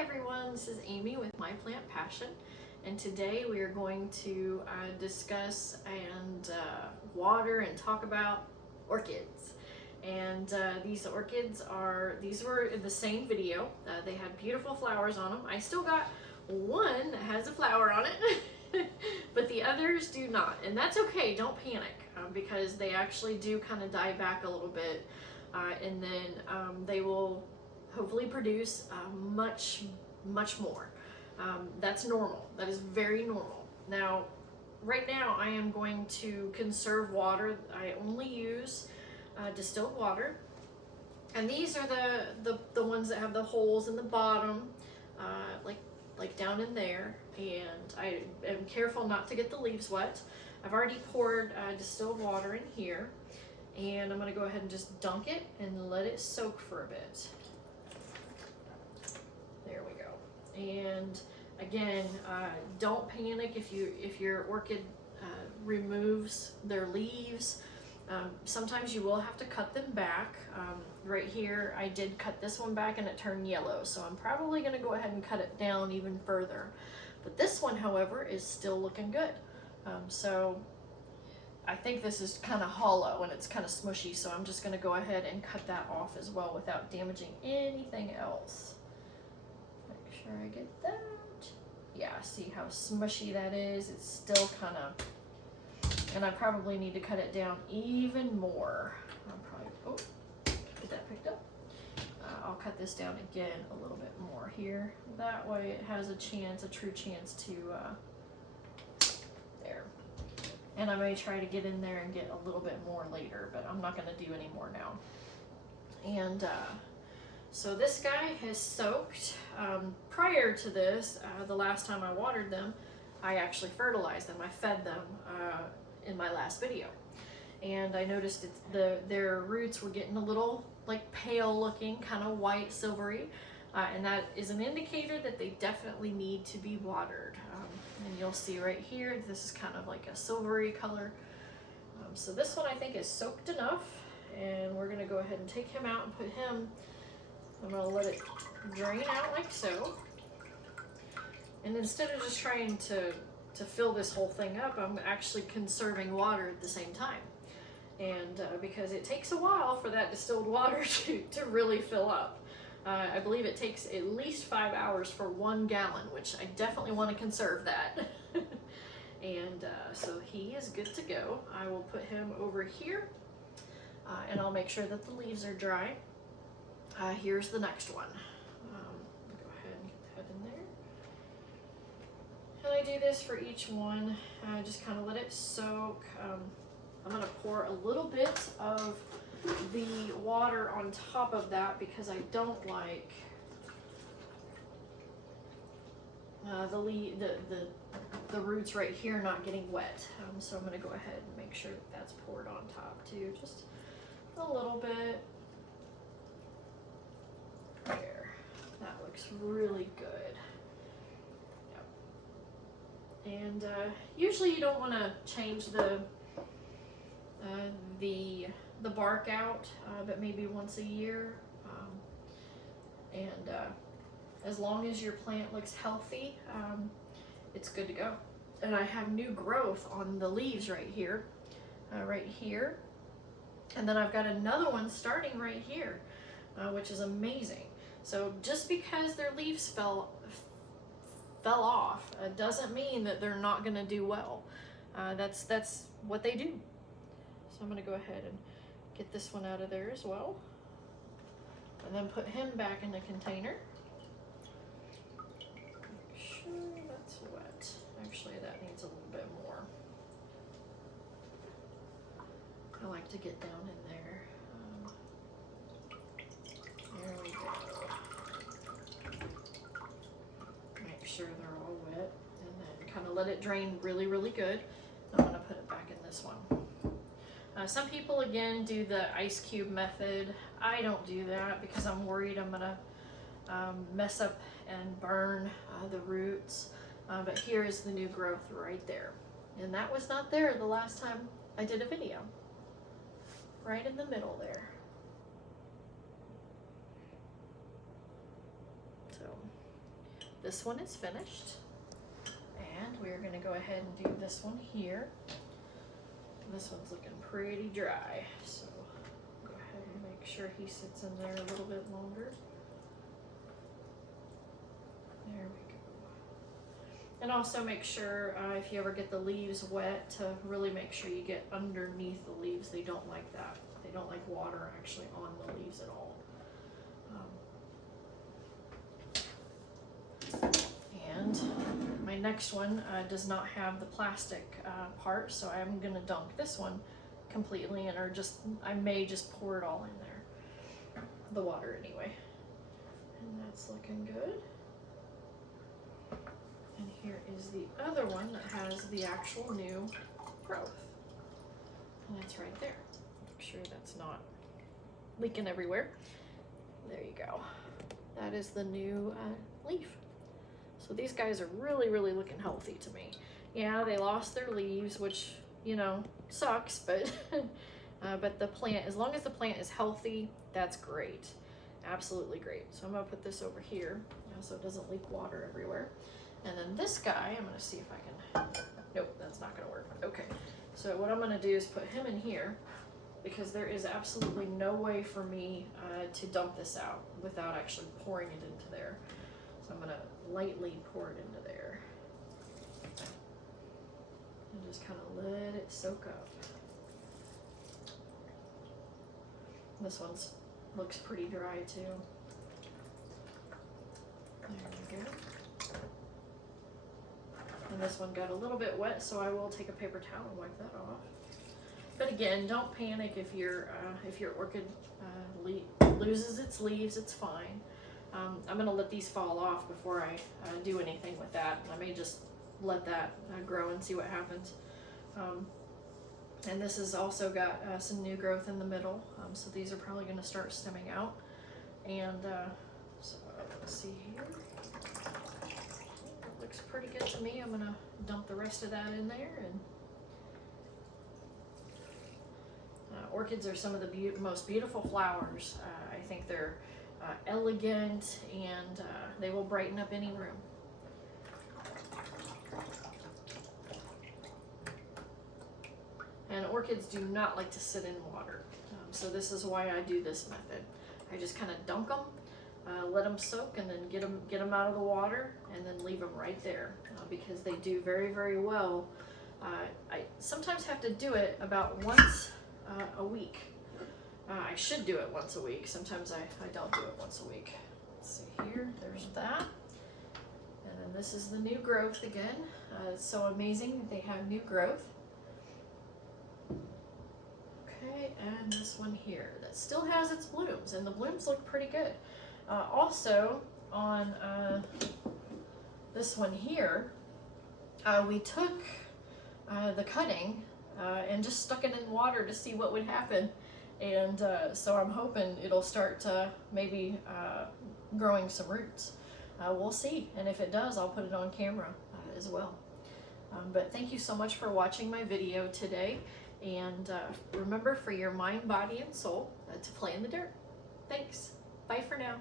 everyone, this is Amy with My Plant Passion, and today we are going to discuss and water and talk about orchids. And these orchids these were in the same video. They had beautiful flowers on them. I still got one that has a flower on it, but the others do not, and that's okay, don't panic, because they actually do kind of die back a little bit, and then they will hopefully produce much more. That's normal. That is very normal. Now, right now I am going to conserve water. I only use distilled water, and these are the ones that have the holes in the bottom, like down in there, and I am careful not to get the leaves wet. I've already poured distilled water in here, and I'm going to go ahead and just dunk it and let it soak for a bit. There we go. And again, don't panic if your orchid removes their leaves. Sometimes you will have to cut them back. Right here, I did cut this one back and it turned yellow, so I'm probably going to go ahead and cut it down even further. But this one, however, is still looking good. So I think this is kind of hollow and it's kind of smushy, so I'm just going to go ahead and cut that off as well without damaging anything else. Make sure I get that. Yeah, see how smushy that is? It's still kind of, and I probably need to cut it down even more. Oh, get that picked up. I'll cut this down again a little bit more here. That way it has a true chance to, there. And I may try to get in there and get a little bit more later, but I'm not going to do any more now. And so this guy has soaked. Prior to this, the last time I watered them, I actually fertilized them. I fed them in my last video. And I noticed their roots were getting a little like pale looking, kind of white, silvery. And that is an indicator that they definitely need to be watered. And you'll see right here, this is kind of like a silvery color. So this one I think is soaked enough, and we're gonna go ahead and take him out and put him, I'm gonna let it drain out like so. And instead of just trying to fill this whole thing up, I'm actually conserving water at the same time. And because it takes a while for that distilled water to really fill up. I believe it takes at least 5 hours for 1 gallon, which I definitely want to conserve that. And so he is good to go. I will put him over here, and I'll make sure that the leaves are dry. Here's the next one. Go ahead and get that in there. And I do this for each one. Just kind of let it soak. I'm going to pour a little bit of the water on top of that because I don't like the roots right here not getting wet. So I'm going to go ahead and make sure that that's poured on top too, just a little bit. There, that looks really good. Yep. And usually you don't want to change the bark out, but maybe once a year. And as long as your plant looks healthy, it's good to go. And I have new growth on the leaves right here, and then I've got another one starting right here, which is amazing. So just because their leaves fell off doesn't mean that they're not going to do well. That's what they do. So I'm going to go ahead and get this one out of there as well, and then put him back in the container. Make sure that's wet. Actually, that needs a little bit more. I like to get down in there. There we go. Make sure they're all wet, and then kind of let it drain really, really good. I'm going to put it back in this one. Some people, again, do the ice cube method. I don't do that because I'm worried I'm going to mess up and burn the roots. But here is the new growth right there. And that was not there the last time I did a video. Right in the middle there. So this one is finished. And we're gonna go ahead and do this one here. This one's looking pretty dry, so go ahead and make sure he sits in there a little bit longer. There we go. And also make sure if you ever get the leaves wet to really make sure you get underneath the leaves. They don't like that. They don't like water actually on the leaves at all. And my next one does not have the plastic part, so I'm gonna dunk this one completely, and I may just pour it all in there, the water anyway. And that's looking good. And here is the other one that has the actual new growth, and it's right there. Make sure that's not leaking everywhere. There you go. That is the new leaf. So these guys are really, really looking healthy to me. Yeah, they lost their leaves, which, you know, sucks, but but the plant, as long as the plant is healthy, that's great. Absolutely great. So I'm gonna put this over here so it doesn't leak water everywhere. And then this guy, I'm gonna see if I can, nope, that's not gonna work. Okay, so what I'm gonna do is put him in here, because there is absolutely no way for me to dump this out without actually pouring it into there. So I'm gonna lightly pour it into there. And just kind of let it soak up. This one looks pretty dry too. There we go. And this one got a little bit wet, so I will take a paper towel and wipe that off. But again, don't panic if your orchid loses its leaves. It's fine. I'm gonna let these fall off before I do anything with that. I may just let that grow and see what happens. And this has also got some new growth in the middle, so these are probably gonna start stemming out. And so let's see here. Looks pretty good to me. I'm gonna dump the rest of that in there. And orchids are some of the most beautiful flowers. I think they're elegant, and they will brighten up any room. And orchids do not like to sit in water, so this is why I do this method. I just kind of dunk them, let them soak, and then get them out of the water, and then leave them right there, because they do very, very well. I sometimes have to do it about once a week. I should do it once a week. Sometimes I don't do it once a week. Let's see here, there's that. And then this is the new growth again. It's so amazing that they have new growth. Okay, and this one here that still has its blooms, and the blooms look pretty good. Also on this one here, we took the cutting and just stuck it in water to see what would happen. And so I'm hoping it'll start maybe growing some roots. We'll see, and if it does, I'll put it on camera as well. But thank you so much for watching my video today, and remember, for your mind, body, and soul, to play in the dirt. Thanks. Bye for now.